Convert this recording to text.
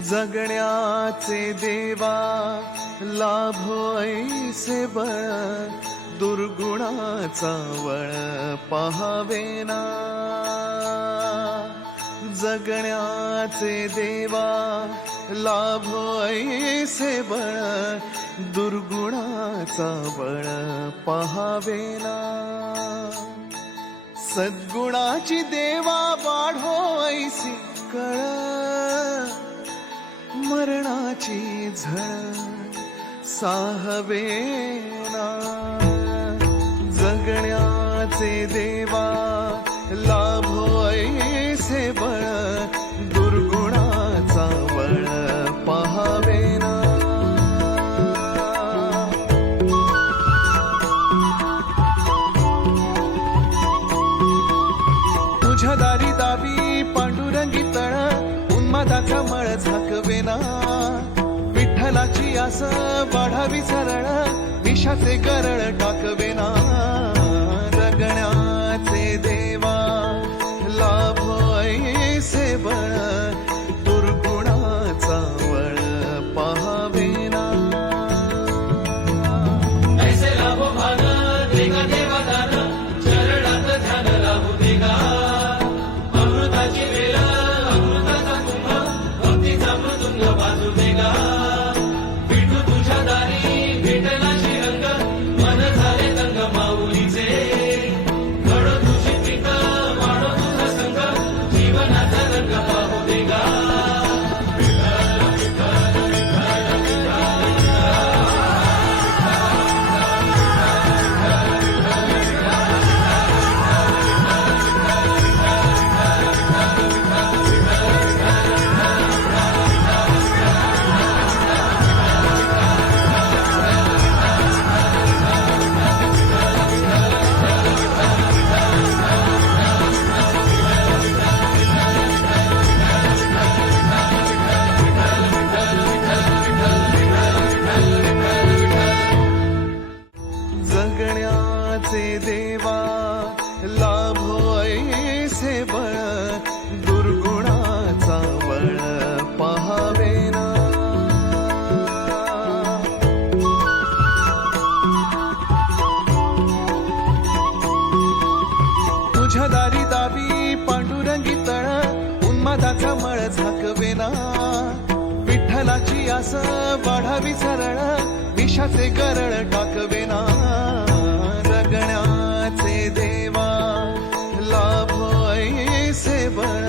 जगण्याचे देवा लाभो ऐसे बळ, दुर्गुणाचा वळ पहावेना। जगण्याचे देवा लाभो ऐसे बळ, दुर्गुणाचा बळ पहावेना। सद्गुणाची देवा वाढो ऐसी कळ, मरणाची झळ साहवेना। जगण्याचे देवा लाभो ऐसे बळ, दुर्गुणाचा बळ पहावेना। तुझ्या दारी दावी पांडुरंगी तळ, उन्मादाचा मळ झाकवेना। विठ्ठलाची आस वाढावी सरळ, विषाचे गरळ टाकवेना। जगण्याचे देवा लाभो ऐसे बळ, दुर्गुणाचा वळ पहावेना। ऐसे लाभो भान देगा देवा दान, चरणात ध्यान लाभू देगा। अमृताची वेल अमृताचा कुंभ, भक्तीचा मृदुंग वाजू देगा। विठू तुझ्या दारी भेटला श्रीरंग, मन झाले दंग माऊलीचे। घडो तुझी प्रीत वाढो तुझा संग, जीवनाचा रंग पाहू देगा। जगण्याचे देवा लाभो ऐसे बळ, दुर्गुणाचा बळ पहावेना। तुझ्या दारी दावी पांडुरंगी तळ, उन्मादाचा मळ झाकवेना। विठ्ठलाची आस वाढावी सरळ, विषाचे गरळ टाकवेना। जगण्याचे देवा लाभो ऐसे बळ,